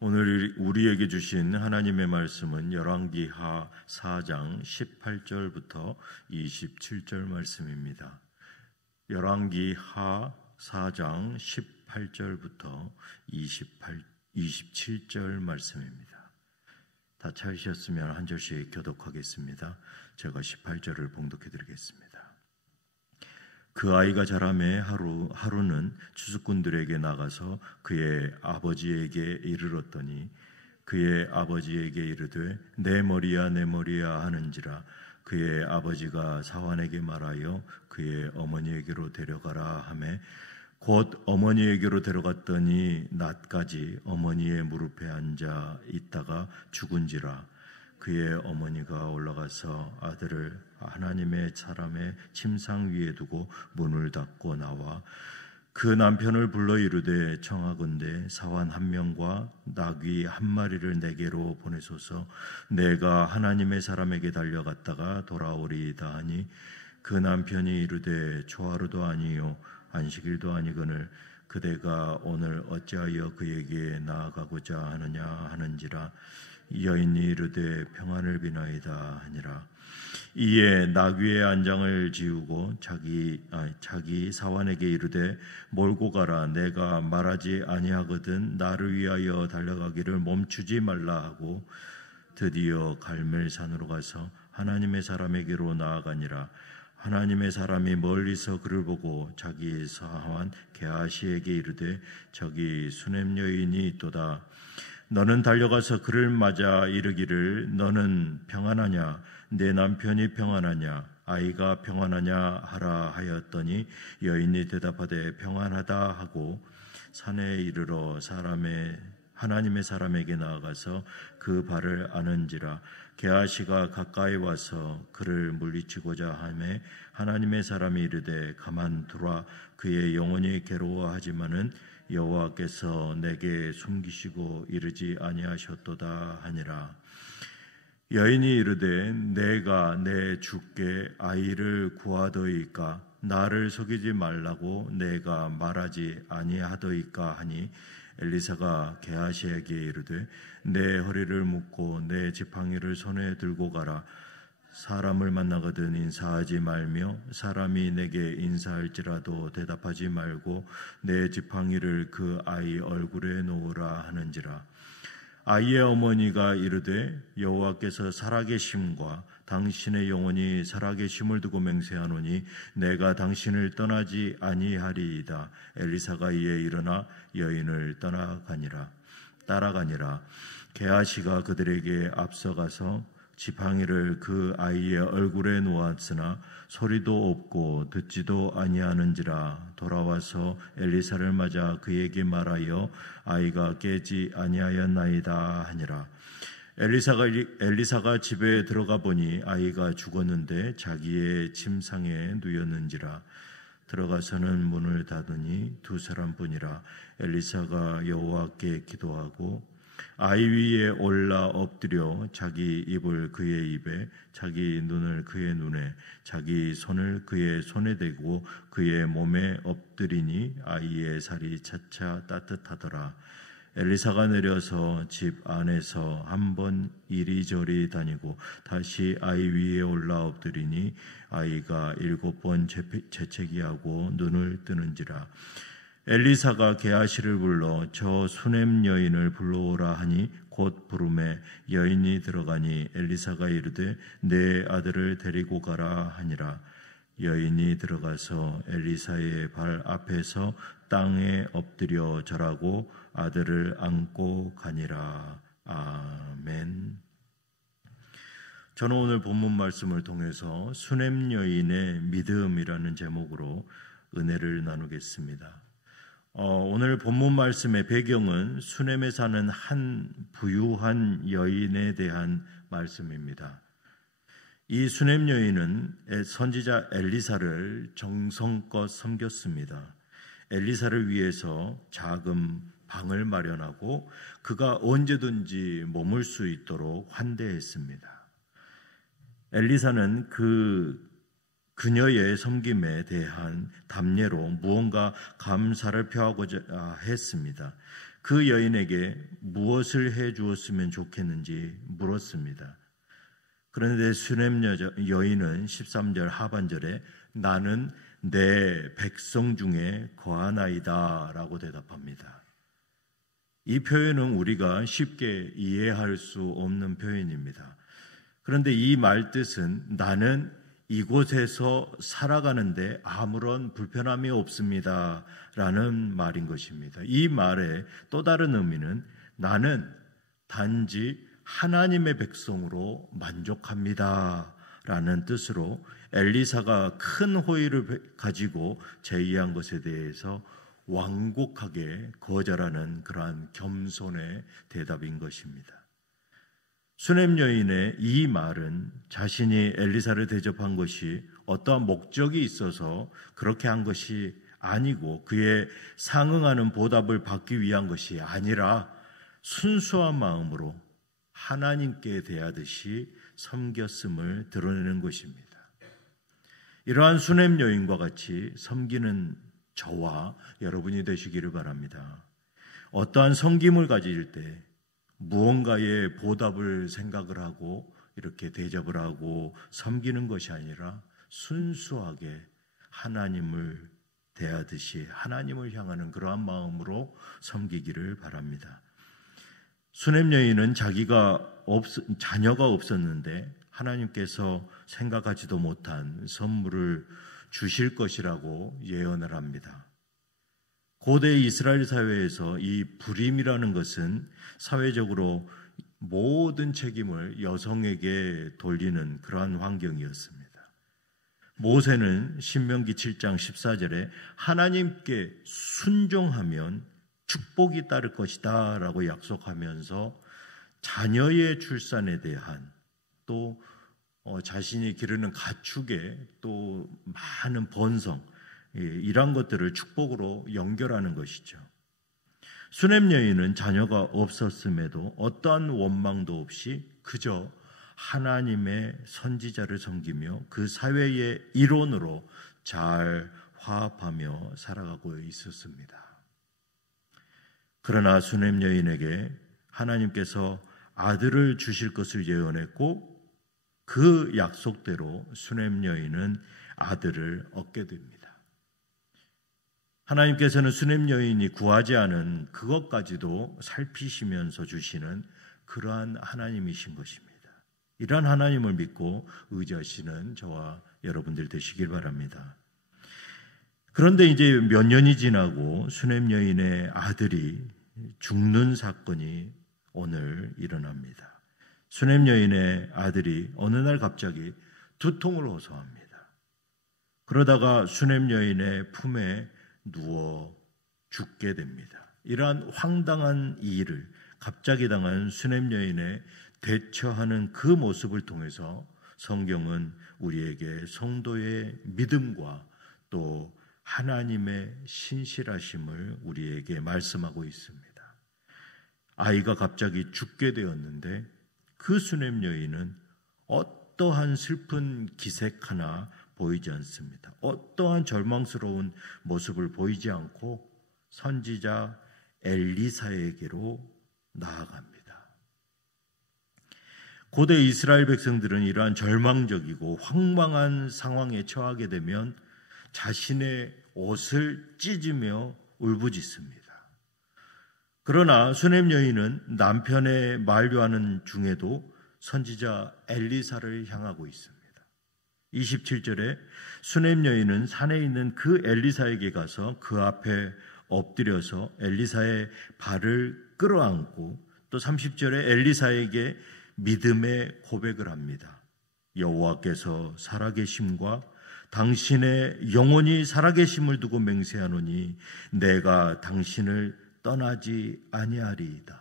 오늘 우리에게 주신 하나님의 말씀은 열왕기하 4장 18절부터 27절 말씀입니다. 열왕기하 4장 18절부터 27절 말씀입니다. 다 찾으셨으면 한 절씩 교독하겠습니다. 제가 18절을 봉독해 드리겠습니다. 그 아이가 자라매 하루는 추수꾼들에게 나가서 그의 아버지에게 이르렀더니 그의 아버지에게 이르되 내 머리야 내 머리야 하는지라 그의 아버지가 사환에게 말하여 그의 어머니에게로 데려가라 하매 곧 어머니에게로 데려갔더니 낮까지 어머니의 무릎에 앉아 있다가 죽은지라 그의 어머니가 올라가서 아들을 하나님의 사람의 침상 위에 두고 문을 닫고 나와 그 남편을 불러 이르되 청하건대 사환 한 명과 나귀 한 마리를 내게로 보내소서 내가 하나님의 사람에게 달려갔다가 돌아오리이다 하니 그 남편이 이르되 초하루도 아니요 안식일도 아니거늘 그대가 오늘 어찌하여 그에게 나아가고자 하느냐 하는지라 여인이 이르되 평안을 비나이다 하니라. 이에 나귀의 안장을 지우고 자기 사환에게 이르되 몰고 가라 내가 말하지 아니하거든 나를 위하여 달려가기를 멈추지 말라 하고 드디어 갈멜산으로 가서 하나님의 사람에게로 나아가니라. 하나님의 사람이 멀리서 그를 보고 자기 사환 게하시에게 이르되 저기 수넴 여인이 있도다. 너는 달려가서 그를 맞아 이르기를 너는 평안하냐 내 남편이 평안하냐 아이가 평안하냐 하라 하였더니 여인이 대답하되 평안하다 하고 산에 이르러 하나님의 사람에게 나아가서 그 발을 아는지라 게하시가 가까이 와서 그를 물리치고자 하매 하나님의 사람이 이르되 가만두라 그의 영혼이 괴로워하지만은 여호와께서 내게 숨기시고 이르지 아니하셨도다 하니라. 여인이 이르되 내가 내 주께 아이를 구하더이까 나를 속이지 말라고 내가 말하지 아니하더이까 하니 엘리사가 게하시에게 이르되 내 허리를 묶고 내 지팡이를 손에 들고 가라. 사람을 만나거든 인사하지 말며 사람이 내게 인사할지라도 대답하지 말고 내 지팡이를 그 아이 얼굴에 놓으라 하는지라. 아이의 어머니가 이르되 여호와께서 살아계심과 당신의 영혼이 살아계심을 두고 맹세하노니 내가 당신을 떠나지 아니하리이다. 엘리사가 이에 일어나 여인을 따라가니라. 게하시가 그들에게 앞서가서 지팡이를 그 아이의 얼굴에 놓았으나 소리도 없고 듣지도 아니하는지라. 돌아와서 엘리사를 맞아 그에게 말하여 아이가 깨지 아니하였나이다 하니라. 엘리사가 집에 들어가 보니 아이가 죽었는데 자기의 침상에 누였는지라. 들어가서는 문을 닫으니 두 사람뿐이라. 엘리사가 여호와께 기도하고 아이 위에 올라 엎드려 자기 입을 그의 입에 자기 눈을 그의 눈에 자기 손을 그의 손에 대고 그의 몸에 엎드리니 아이의 살이 차차 따뜻하더라. 엘리사가 내려서 집 안에서 한번 이리저리 다니고 다시 아이 위에 올라 엎드리니 아이가 7번 재채기하고 눈을 뜨는지라. 엘리사가 게하시를 불러 저 수넴 여인을 불러오라 하니 곧 부르매 여인이 들어가니 엘리사가 이르되 내 아들을 데리고 가라 하니라. 여인이 들어가서 엘리사의 발 앞에서 땅에 엎드려 절하고 아들을 안고 가니라. 아멘. 저는 오늘 본문 말씀을 통해서 수넴 여인의 믿음이라는 제목으로 은혜를 나누겠습니다. 오늘 본문 말씀의 배경은 수넴에 사는 한 부유한 여인에 대한 말씀입니다. 이 수넴 여인은 선지자 엘리사를 정성껏 섬겼습니다. 엘리사를 위해서 작은 방을 마련하고 그가 언제든지 머물 수 있도록 환대했습니다. 엘리사는 그녀의 섬김에 대한 담례로 무언가 감사를 표하고자 했습니다. 그 여인에게 무엇을 해 주었으면 좋겠는지 물었습니다. 그런데 수넴 여인은 13절 하반절에 나는 내 백성 중에 거하나이다 라고 대답합니다. 이 표현은 우리가 쉽게 이해할 수 없는 표현입니다. 그런데 이 말 뜻은 나는 이곳에서 살아가는데 아무런 불편함이 없습니다 라는 말인 것입니다. 이 말의 또 다른 의미는 나는 단지 하나님의 백성으로 만족합니다 라는 뜻으로 엘리사가 큰 호의를 가지고 제의한 것에 대해서 완곡하게 거절하는 그러한 겸손의 대답인 것입니다. 수넴 여인의 이 말은 자신이 엘리사를 대접한 것이 어떠한 목적이 있어서 그렇게 한 것이 아니고 그에 상응하는 보답을 받기 위한 것이 아니라 순수한 마음으로 하나님께 대하듯이 섬겼음을 드러내는 것입니다. 이러한 수넴 여인과 같이 섬기는 저와 여러분이 되시기를 바랍니다. 어떠한 섬김을 가질 때 무언가의 보답을 생각을 하고 이렇게 대접을 하고 섬기는 것이 아니라 순수하게 하나님을 대하듯이 하나님을 향하는 그러한 마음으로 섬기기를 바랍니다. 수넴 여인은 자녀가 없었는데 하나님께서 생각하지도 못한 선물을 주실 것이라고 예언을 합니다. 고대 이스라엘 사회에서 이 불임이라는 것은 사회적으로 모든 책임을 여성에게 돌리는 그러한 환경이었습니다. 모세는 신명기 7장 14절에 하나님께 순종하면 축복이 따를 것이다 라고 약속하면서 자녀의 출산에 대한 또 자신이 기르는 가축의 또 많은 번성 이런 것들을 축복으로 연결하는 것이죠. 수넴 여인은 자녀가 없었음에도 어떠한 원망도 없이 그저 하나님의 선지자를 섬기며 그 사회의 일원으로 잘 화합하며 살아가고 있었습니다. 그러나 수넴 여인에게 하나님께서 아들을 주실 것을 예언했고 그 약속대로 수넴 여인은 아들을 얻게 됩니다. 하나님께서는 수넴 여인이 구하지 않은 그것까지도 살피시면서 주시는 그러한 하나님이신 것입니다. 이러한 하나님을 믿고 의지하시는 저와 여러분들 되시길 바랍니다. 그런데 이제 몇 년이 지나고 수넴 여인의 아들이 죽는 사건이 오늘 일어납니다. 수넴 여인의 아들이 어느 날 갑자기 두통을 호소합니다. 그러다가 수넴 여인의 품에 누워 죽게 됩니다. 이러한 황당한 일을 갑자기 당한 수넴 여인의 대처하는 그 모습을 통해서 성경은 우리에게 성도의 믿음과 또 하나님의 신실하심을 우리에게 말씀하고 있습니다. 아이가 갑자기 죽게 되었는데 그 수넴 여인은 어떠한 슬픈 기색 하나 보이지 않습니다. 어떠한 절망스러운 모습을 보이지 않고 선지자 엘리사에게로 나아갑니다. 고대 이스라엘 백성들은 이러한 절망적이고 황망한 상황에 처하게 되면 자신의 옷을 찢으며 울부짖습니다. 그러나 수넴 여인은 남편의 만류하는 중에도 선지자 엘리사를 향하고 있습니다. 27절에 수넴 여인은 산에 있는 그 엘리사에게 가서 그 앞에 엎드려서 엘리사의 발을 끌어안고 또 30절에 엘리사에게 믿음의 고백을 합니다. 여호와께서 살아계심과 당신의 영혼이 살아계심을 두고 맹세하노니 내가 당신을 떠나지 아니하리이다.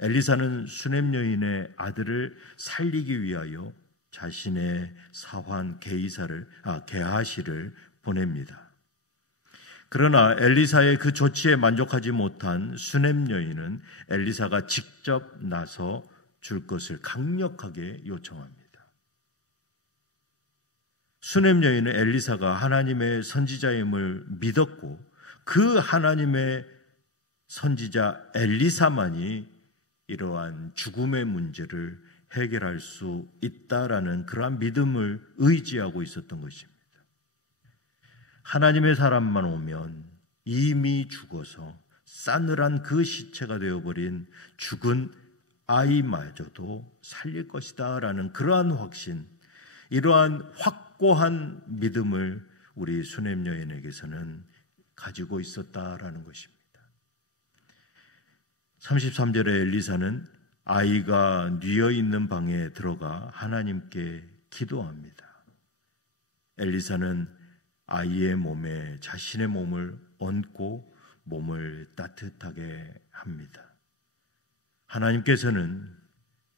엘리사는 수넴 여인의 아들을 살리기 위하여 자신의 사환 게하시를 보냅니다. 그러나 엘리사의 그 조치에 만족하지 못한 수넴 여인은 엘리사가 직접 나서 줄 것을 강력하게 요청합니다. 수넴 여인은 엘리사가 하나님의 선지자임을 믿었고 그 하나님의 선지자 엘리사만이 이러한 죽음의 문제를 해결할 수 있다라는 그러한 믿음을 의지하고 있었던 것입니다. 하나님의 사람만 오면 이미 죽어서 싸늘한 그 시체가 되어버린 죽은 아이마저도 살릴 것이다 라는 그러한 확신, 이러한 확고한 믿음을 우리 수넴 여인에게서는 가지고 있었다라는 것입니다. 33절에 엘리사는 아이가 뉘어 있는 방에 들어가 하나님께 기도합니다. 엘리사는 아이의 몸에 자신의 몸을 얹고 몸을 따뜻하게 합니다. 하나님께서는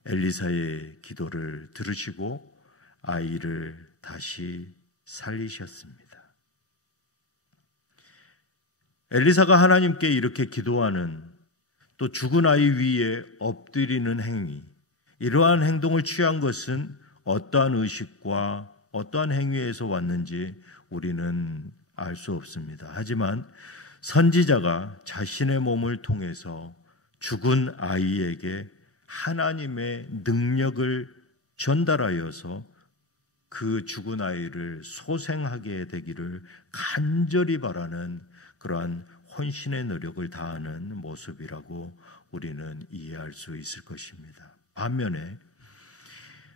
엘리사의 기도를 들으시고 아이를 다시 살리셨습니다. 엘리사가 하나님께 이렇게 기도하는, 또 죽은 아이 위에 엎드리는 행위, 이러한 행동을 취한 것은 어떠한 의식과 어떠한 행위에서 왔는지 우리는 알 수 없습니다. 하지만 선지자가 자신의 몸을 통해서 죽은 아이에게 하나님의 능력을 전달하여서 그 죽은 아이를 소생하게 되기를 간절히 바라는 그러한 헌신의 노력을 다하는 모습이라고 우리는 이해할 수 있을 것입니다. 반면에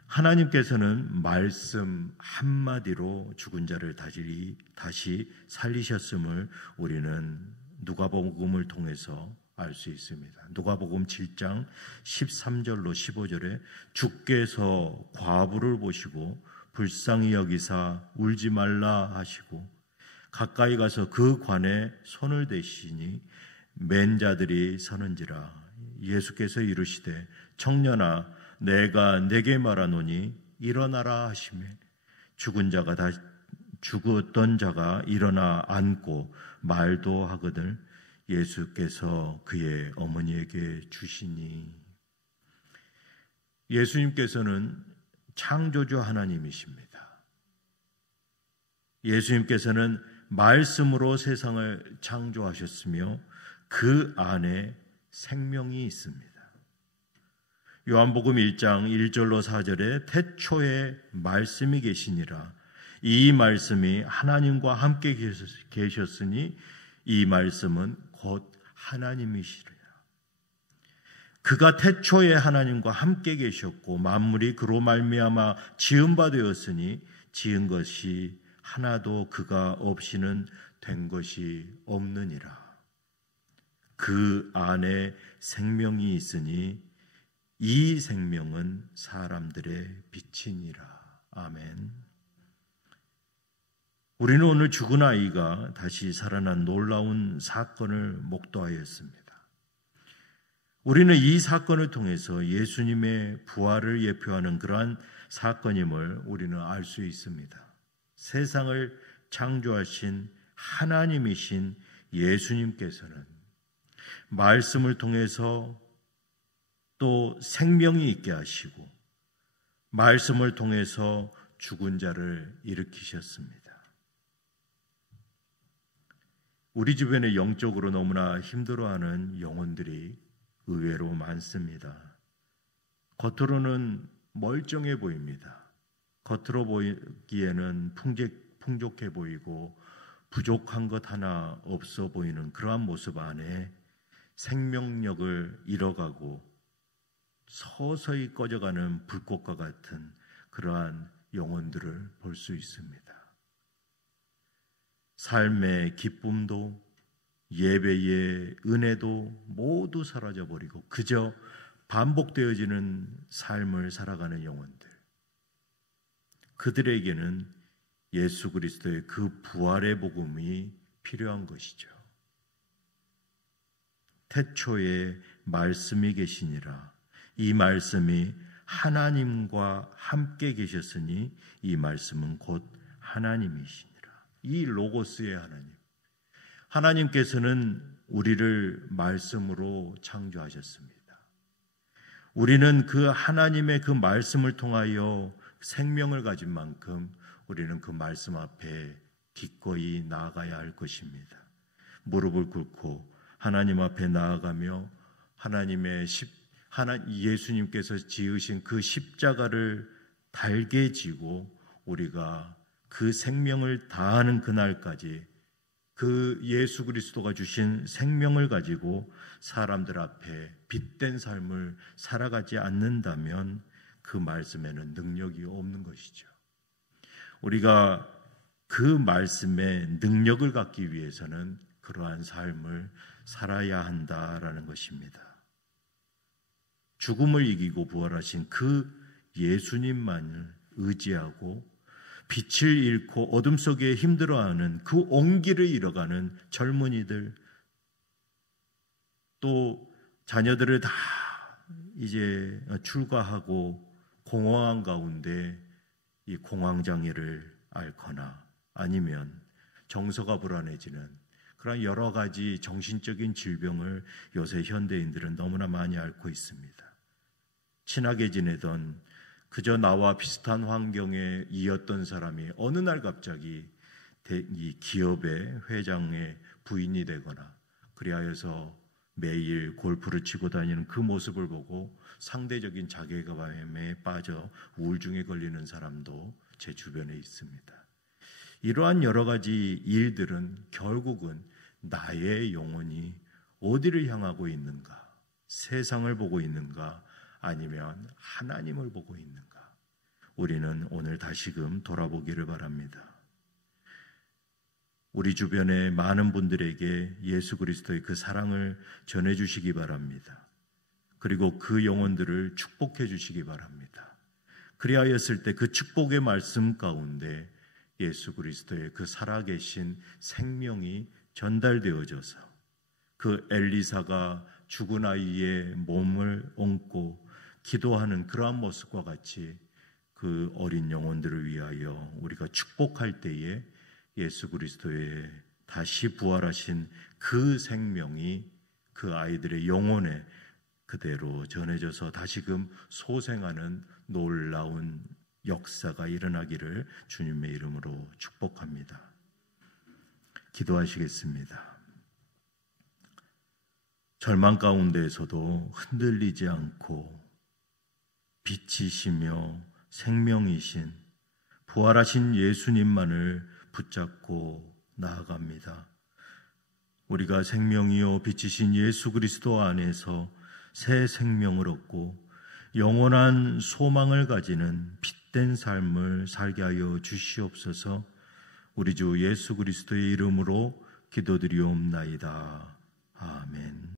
하나님께서는 말씀 한마디로 죽은 자를 다시 살리셨음을 우리는 누가복음을 통해서 알 수 있습니다. 누가복음 7장 13절로 15절에 주께서 과부를 보시고 불쌍히 여기사 울지 말라 하시고 가까이 가서 그 관에 손을 대시니 맨 자들이 서는지라. 예수께서 이르시되 청년아 내가 내게 말하노니 일어나라 하시매 죽었던 자가 일어나 앉고 말도 하거늘 예수께서 그의 어머니에게 주시니. 예수님께서는 창조주 하나님이십니다. 예수님께서는 말씀으로 세상을 창조하셨으며 그 안에 생명이 있습니다. 요한복음 1장 1절로 4절에 태초에 말씀이 계시니라. 이 말씀이 하나님과 함께 계셨으니 이 말씀은 곧 하나님이시리라. 그가 태초에 하나님과 함께 계셨고 만물이 그로 말미암아 지은 바 되었으니 지은 것이 하나도 그가 없이는 된 것이 없느니라. 그 안에 생명이 있으니 이 생명은 사람들의 빛이니라. 아멘. 우리는 오늘 죽은 아이가 다시 살아난 놀라운 사건을 목도하였습니다. 우리는 이 사건을 통해서 예수님의 부활을 예표하는 그러한 사건임을 우리는 알 수 있습니다. 세상을 창조하신 하나님이신 예수님께서는 말씀을 통해서 또 생명이 있게 하시고 말씀을 통해서 죽은 자를 일으키셨습니다. 우리 주변에 영적으로 너무나 힘들어하는 영혼들이 의외로 많습니다. 겉으로는 멀쩡해 보입니다. 겉으로 보이기에는 풍족해 보이고 부족한 것 하나 없어 보이는 그러한 모습 안에 생명력을 잃어가고 서서히 꺼져가는 불꽃과 같은 그러한 영혼들을 볼 수 있습니다. 삶의 기쁨도 예배의 은혜도 모두 사라져버리고 그저 반복되어지는 삶을 살아가는 영혼들, 그들에게는 예수 그리스도의 그 부활의 복음이 필요한 것이죠. 태초에 말씀이 계시니라. 이 말씀이 하나님과 함께 계셨으니 이 말씀은 곧 하나님이시니라. 이 로고스의 하나님, 하나님께서는 우리를 말씀으로 창조하셨습니다. 우리는 그 하나님의 그 말씀을 통하여 생명을 가진 만큼 우리는 그 말씀 앞에 기꺼이 나아가야 할 것입니다. 무릎을 꿇고 하나님 앞에 나아가며 예수님께서 지으신 그 십자가를 달게 지고 우리가 그 생명을 다하는 그날까지 그 예수 그리스도가 주신 생명을 가지고 사람들 앞에 빛된 삶을 살아가지 않는다면 그 말씀에는 능력이 없는 것이죠. 우리가 그 말씀에 능력을 갖기 위해서는 그러한 삶을 살아야 한다라는 것입니다. 죽음을 이기고 부활하신 그 예수님만을 의지하고 빛을 잃고 어둠 속에 힘들어하는 그 온기를 잃어가는 젊은이들, 또 자녀들을 다 이제 출가하고 공허한 가운데 이 공황장애를 앓거나 아니면 정서가 불안해지는 그런 여러 가지 정신적인 질병을 요새 현대인들은 너무나 많이 앓고 있습니다. 친하게 지내던 그저 나와 비슷한 환경에 이었던 사람이 어느 날 갑자기 이 기업의 회장의 부인이 되거나 그리하여서 매일 골프를 치고 다니는 그 모습을 보고 상대적인 자괴감에 빠져 우울증에 걸리는 사람도 제 주변에 있습니다. 이러한 여러 가지 일들은 결국은 나의 영혼이 어디를 향하고 있는가, 세상을 보고 있는가, 아니면 하나님을 보고 있는가, 우리는 오늘 다시금 돌아보기를 바랍니다. 우리 주변의 많은 분들에게 예수 그리스도의 그 사랑을 전해주시기 바랍니다. 그리고 그 영혼들을 축복해 주시기 바랍니다. 그리하였을 때 그 축복의 말씀 가운데 예수 그리스도의 그 살아계신 생명이 전달되어져서 그 엘리사가 죽은 아이의 몸을 얹고 기도하는 그러한 모습과 같이 그 어린 영혼들을 위하여 우리가 축복할 때에 예수 그리스도의 다시 부활하신 그 생명이 그 아이들의 영혼에 그대로 전해져서 다시금 소생하는 놀라운 역사가 일어나기를 주님의 이름으로 축복합니다. 기도하시겠습니다. 절망 가운데에서도 흔들리지 않고 빛이시며 생명이신 부활하신 예수님만을 붙잡고 나아갑니다. 우리가 생명이요 빛이신 예수 그리스도 안에서 새 생명을 얻고 영원한 소망을 가지는 빛된 삶을 살게 하여 주시옵소서. 우리 주 예수 그리스도의 이름으로 기도드리옵나이다. 아멘.